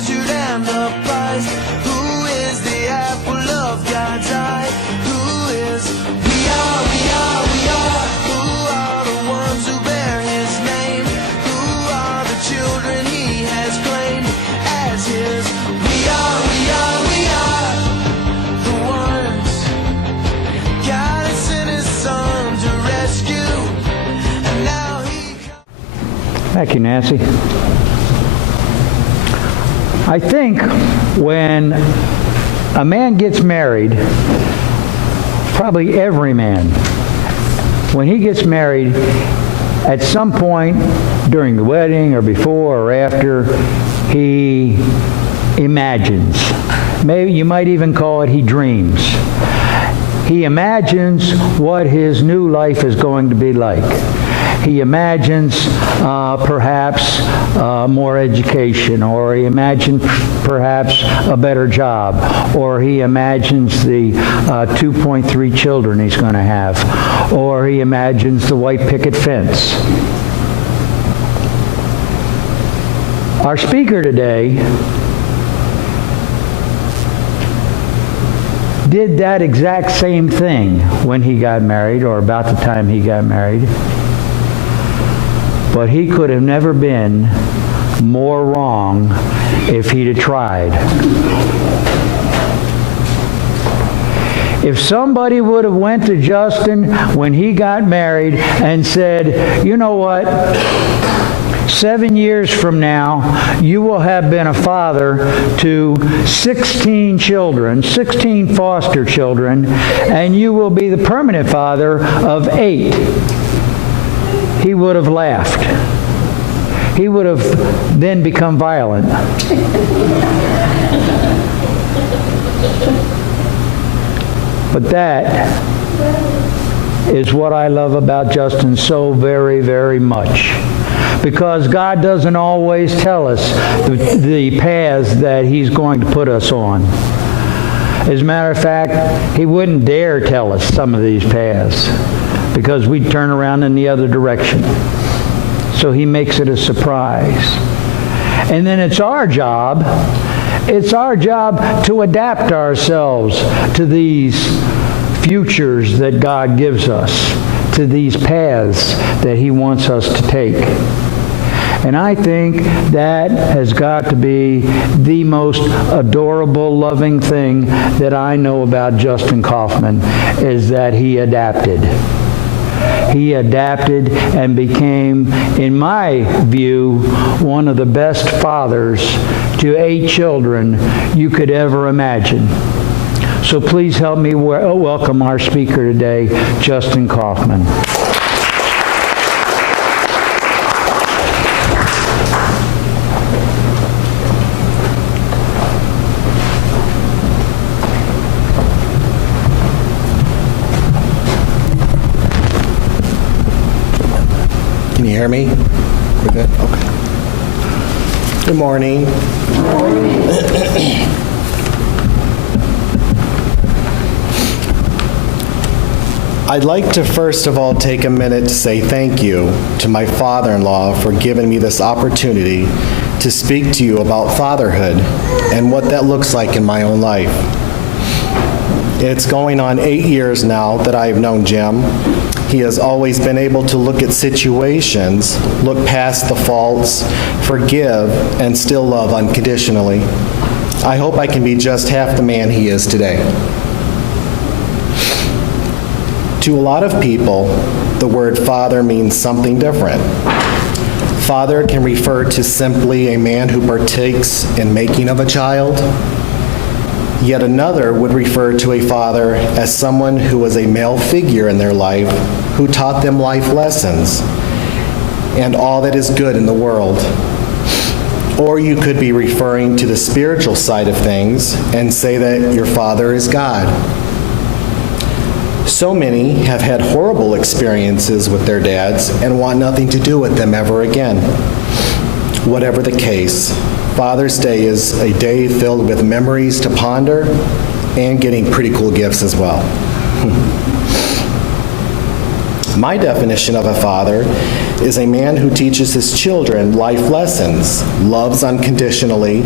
treasured and the prize. Who is the apple of God's eye? Who is? We are. Who are the ones who bear his name? Who are the children he has claimed as his? We are the ones God has sent his son to rescue, and now he comes. Thank you, Nancy. I think when a man gets married, probably every man, when he gets married, at some point during the wedding or before or after, he imagines. Maybe you might even call it he dreams. He imagines what his new life is going to be like. He imagines perhaps more education, or he imagines perhaps a better job, or he imagines the 2.3 children he's going to have, or he imagines the white picket fence. Our speaker today did that exact same thing when he got married, or about the time he got married. But he could have never been more wrong if he'd have tried. If somebody would have went to Justin when he got married and said, you know what, 7 years from now, you will have been a father to 16 children, 16 foster children, and you will be the permanent father of 8. He would have laughed. He would have then become violent. But that is what I love about Justin so very, very much. Because God doesn't always tell us the paths that he's going to put us on. As a matter of fact, he wouldn't dare tell us some of these paths, because we'd turn around in the other direction. So he makes it a surprise. And then it's our job to adapt ourselves to these futures that God gives us, to these paths that he wants us to take. And I think that has got to be the most adorable, loving thing that I know about Justin Kauffman, is that he adapted. He adapted and became, in my view, one of the best fathers to 8 children you could ever imagine. So please help me welcome our speaker today, Justin Kauffman. Can you hear me? We're good? Okay. Good morning. I'd like to first of all take a minute to say thank you to my father-in-law for giving me this opportunity to speak to you about fatherhood and what that looks like in my own life. It's going on 8 years now that I've known Jim. He has always been able to look at situations, look past the faults, forgive, and still love unconditionally. I hope I can be just half the man he is today. To a lot of people, the word father means something different. Father can refer to simply a man who partakes in making of a child. Yet another would refer to a father as someone who was a male figure in their life, who taught them life lessons and all that is good in the world. Or you could be referring to the spiritual side of things and say that your father is God. So many have had horrible experiences with their dads and want nothing to do with them ever again. Whatever the case, Father's Day is a day filled with memories to ponder and getting pretty cool gifts as well. My definition of a father is a man who teaches his children life lessons, loves unconditionally,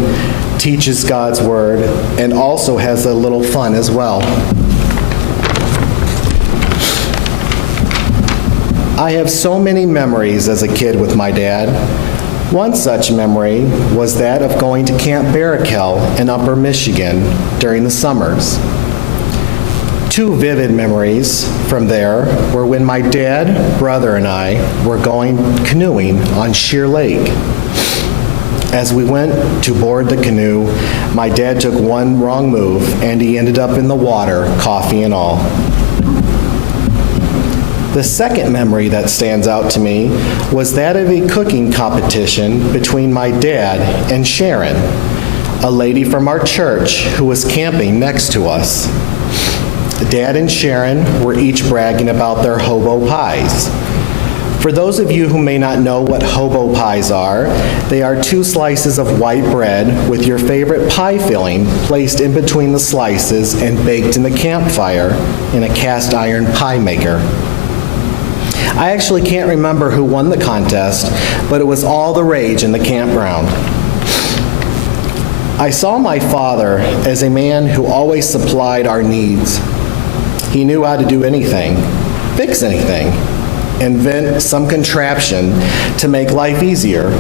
teaches God's word, and also has a little fun as well. I have so many memories as a kid with my dad. One such memory was that of going to Camp Barakel in Upper Michigan during the summers. Two vivid memories from there were when my dad, brother, and I were going canoeing on Sheer Lake. As we went to board the canoe, my dad took one wrong move and he ended up in the water, coffee and all. The second memory that stands out to me was that of a cooking competition between my dad and Sharon, a lady from our church who was camping next to us. Dad and Sharon were each bragging about their hobo pies. For those of you who may not know what hobo pies are, they are 2 slices of white bread with your favorite pie filling placed in between the slices and baked in the campfire in a cast iron pie maker. I actually can't remember who won the contest, but it was all the rage in the campground. I saw my father as a man who always supplied our needs. He knew how to do anything, fix anything, invent some contraption to make life easier.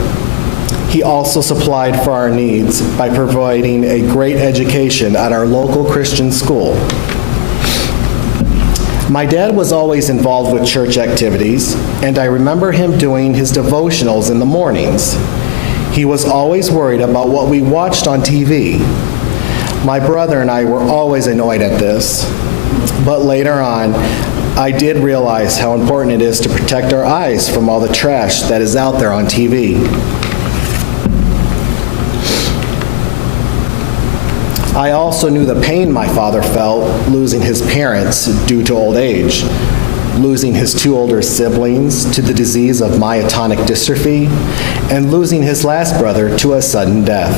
He also supplied for our needs by providing a great education at our local Christian school. My dad was always involved with church activities, and I remember him doing his devotionals in the mornings. He was always worried about what we watched on TV. My brother and I were always annoyed at this, but later on, I did realize how important it is to protect our eyes from all the trash that is out there on TV. I also knew the pain my father felt losing his parents due to old age, losing his 2 older siblings to the disease of myotonic dystrophy, and losing his last brother to a sudden death.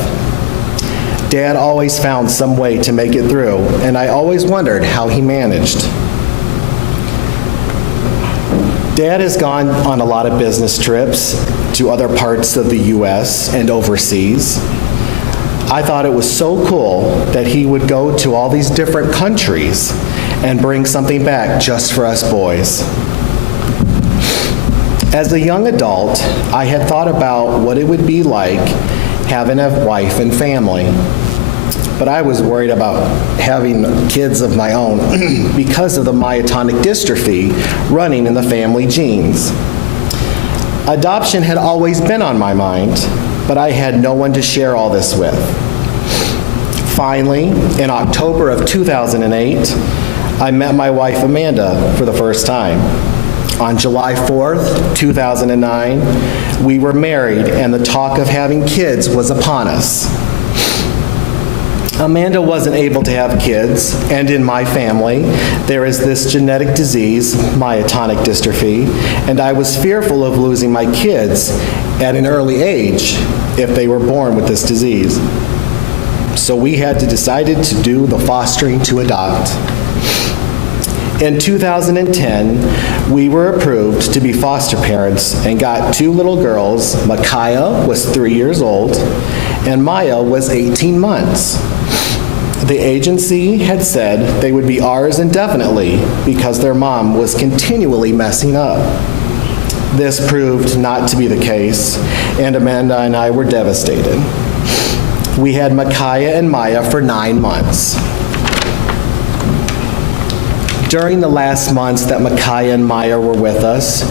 Dad always found some way to make it through, and I always wondered how he managed. Dad has gone on a lot of business trips to other parts of the U.S. and overseas. I thought it was so cool that he would go to all these different countries and bring something back just for us boys. As a young adult, I had thought about what it would be like having a wife and family. But I was worried about having kids of my own because of the myotonic dystrophy running in the family genes. Adoption had always been on my mind, but I had no one to share all this with. Finally, in October of 2008, I met my wife Amanda for the first time. On July 4th, 2009, we were married and the talk of having kids was upon us. Amanda wasn't able to have kids, and in my family, there is this genetic disease, myotonic dystrophy, and I was fearful of losing my kids at an early age if they were born with this disease. So we had to decide to do the fostering to adopt. In 2010, we were approved to be foster parents and got 2 little girls. Micaiah was 3 years old, and Maya was 18 months. The agency had said they would be ours indefinitely because their mom was continually messing up. This proved not to be the case, and Amanda and I were devastated. We had Micaiah and Maya for 9 months. During the last months that Micaiah and Maya were with us,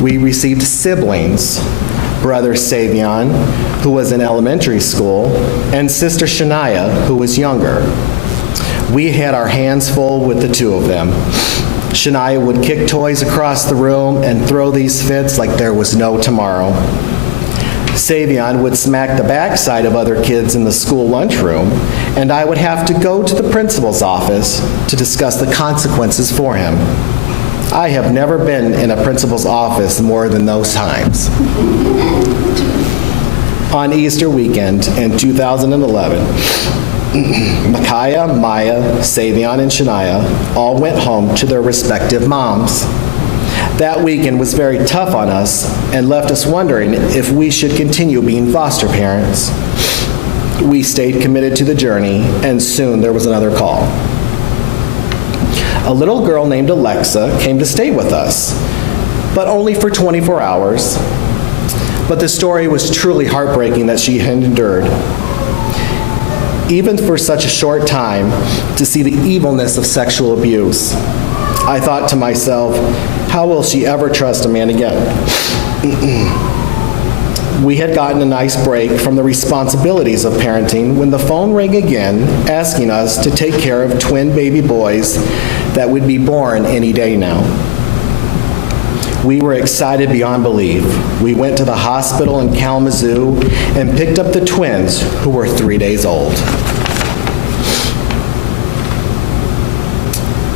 we received siblings, brother Savion, who was in elementary school, and sister Shania, who was younger. We had our hands full with the 2 of them. Shania would kick toys across the room and throw these fits like there was no tomorrow. Savion would smack the backside of other kids in the school lunchroom, and I would have to go to the principal's office to discuss the consequences for him. I have never been in a principal's office more than those times. On Easter weekend in 2011, Micaiah, Maya, Savion, and Shania all went home to their respective moms. That weekend was very tough on us and left us wondering if we should continue being foster parents. We stayed committed to the journey, and soon there was another call. A little girl named Alexa came to stay with us, but only for 24 hours. But the story was truly heartbreaking that she had endured. Even for such a short time, to see the evilness of sexual abuse. I thought to myself, how will she ever trust a man again? We had gotten a nice break from the responsibilities of parenting when the phone rang again, asking us to take care of twin baby boys that would be born any day now. We were excited beyond belief. We went to the hospital in Kalamazoo and picked up the twins, who were 3 days old.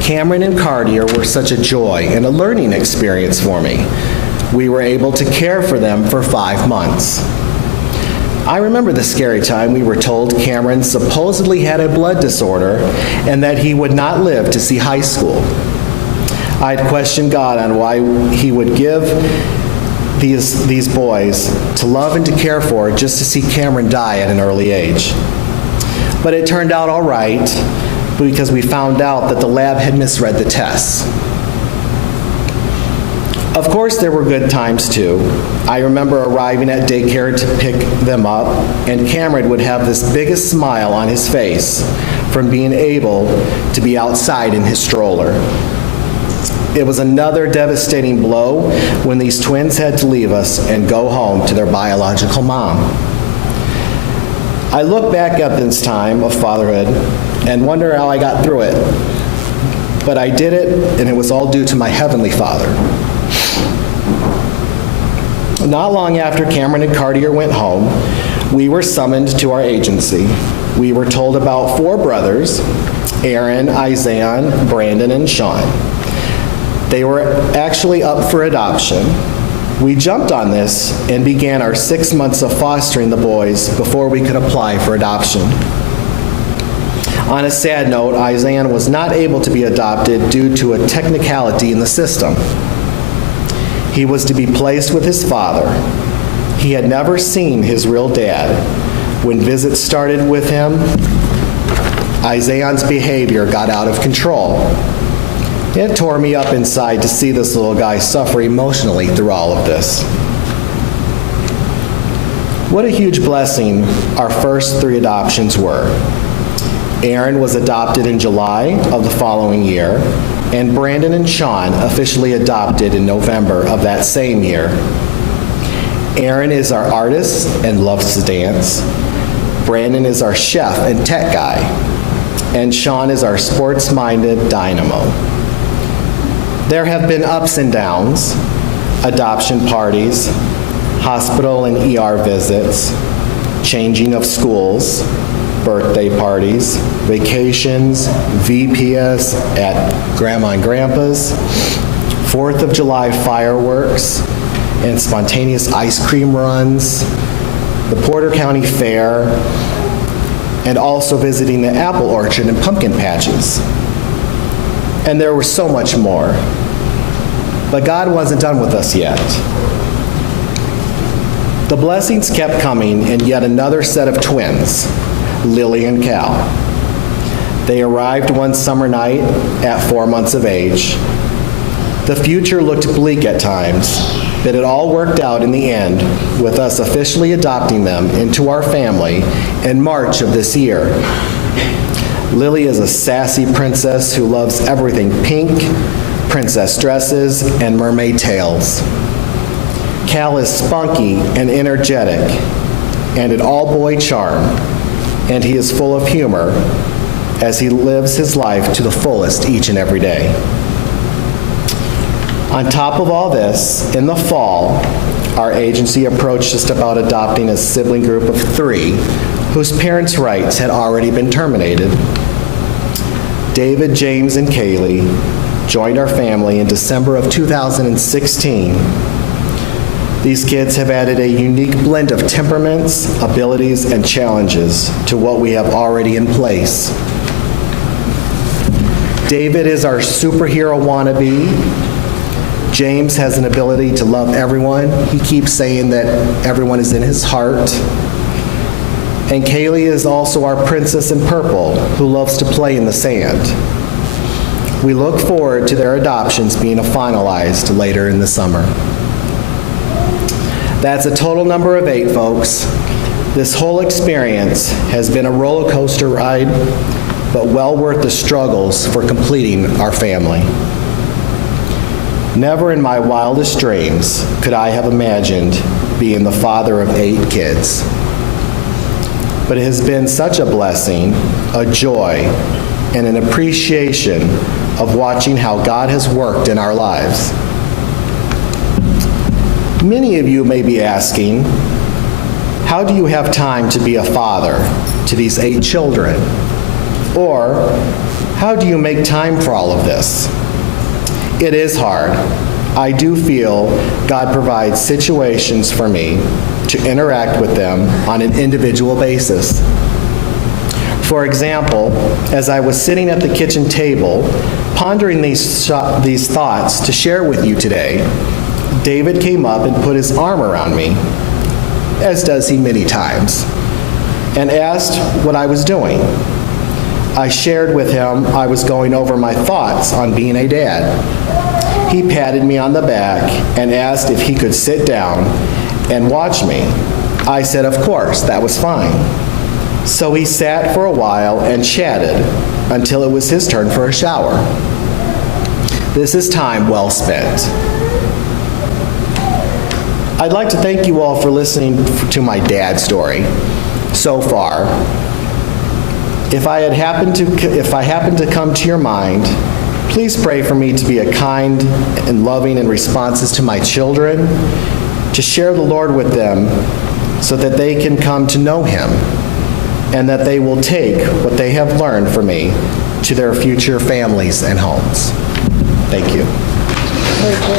Cameron and Cartier were such a joy and a learning experience for me. We were able to care for them for 5 months. I remember the scary time we were told Cameron supposedly had a blood disorder and that he would not live to see high school. I had questioned God on why he would give these boys to love and to care for just to see Cameron die at an early age. But it turned out all right because we found out that the lab had misread the tests. Of course, there were good times too. I remember arriving at daycare to pick them up, and Cameron would have this biggest smile on his face from being able to be outside in his stroller. It was another devastating blow when these twins had to leave us and go home to their biological mom. I look back at this time of fatherhood and wonder how I got through it. But I did it, and it was all due to my Heavenly Father. Not long after Cameron and Cartier went home, we were summoned to our agency. We were told about 4 brothers, Aaron, Isaiah, Brandon, and Sean. They were actually up for adoption. We jumped on this and began our 6 months of fostering the boys before we could apply for adoption. On a sad note, Isaiah was not able to be adopted due to a technicality in the system. He was to be placed with his father. He had never seen his real dad. When visits started with him, Isaiah's behavior got out of control. It tore me up inside to see this little guy suffer emotionally through all of this. What a huge blessing our first 3 adoptions were. Aaron was adopted in July of the following year, and Brandon and Sean officially adopted in November of that same year. Aaron is our artist and loves to dance. Brandon is our chef and tech guy. And Sean is our sports-minded dynamo. There have been ups and downs, adoption parties, hospital and ER visits, changing of schools, birthday parties, vacations, VPS at Grandma and Grandpa's, 4th of July fireworks, and spontaneous ice cream runs, the Porter County Fair, and also visiting the apple orchard and pumpkin patches. And there was so much more. But God wasn't done with us yet. The blessings kept coming in yet another set of twins, Lily and Cal. They arrived one summer night at 4 months of age. The future looked bleak at times, but it all worked out in the end with us officially adopting them into our family in March of this year. Lily is a sassy princess who loves everything pink, princess dresses, and mermaid tails. Cal is spunky and energetic and an all-boy charm, and he is full of humor as he lives his life to the fullest each and every day. On top of all this, in the fall, our agency approached us about adopting a sibling group of 3 whose parents' rights had already been terminated. David, James, and Kaylee joined our family in December of 2016. These kids have added a unique blend of temperaments, abilities, and challenges to what we have already in place. David is our superhero wannabe. James has an ability to love everyone. He keeps saying that everyone is in his heart. And Kaylee is also our princess in purple, who loves to play in the sand. We look forward to their adoptions being finalized later in the summer. That's a total number of 8, folks. This whole experience has been a roller coaster ride, but well worth the struggles for completing our family. Never in my wildest dreams could I have imagined being the father of 8 kids. But it has been such a blessing, a joy, and an appreciation of watching how God has worked in our lives. Many of you may be asking, how do you have time to be a father to these 8 children? Or, how do you make time for all of this? It is hard. I do feel God provides situations for me to interact with them on an individual basis. For example, as I was sitting at the kitchen table, pondering these thoughts to share with you today, David came up and put his arm around me, as does he many times, and asked what I was doing. I shared with him I was going over my thoughts on being a dad. He patted me on the back and asked if he could sit down and watch me. I said, of course, that was fine. So he sat for a while and chatted until it was his turn for a shower. This is time well spent. I'd like to thank you all for listening to my dad story so far. If I happen to come to your mind, please pray for me to be a kind and loving in responses to my children, to share the Lord with them so that they can come to know Him, and that they will take what they have learned from me to their future families and homes. Thank you.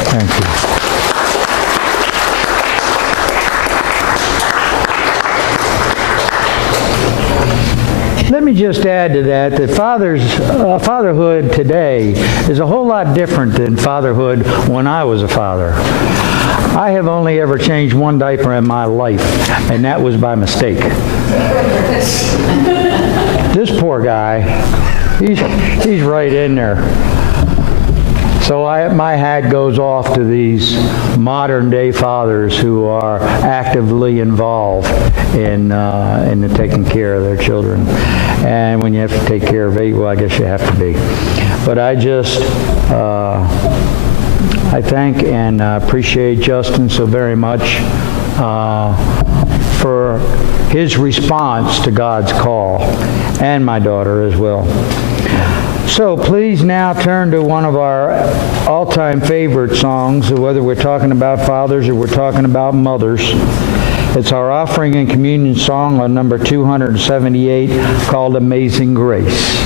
Thank you. Let me just add to that fatherhood today is a whole lot different than fatherhood when I was a father. I have only ever changed one diaper in my life, and that was by mistake. This poor guy, he's right in there. So my hat goes off to these modern-day fathers who are actively involved in the taking care of their children. And when you have to take care of 8, well, I guess you have to be. But I just, I thank and appreciate Justin so very much for his response to God's call, and my daughter as well. So please now turn to one of our all-time favorite songs, whether we're talking about fathers or we're talking about mothers. It's our offering and communion song on number 278 called Amazing Grace.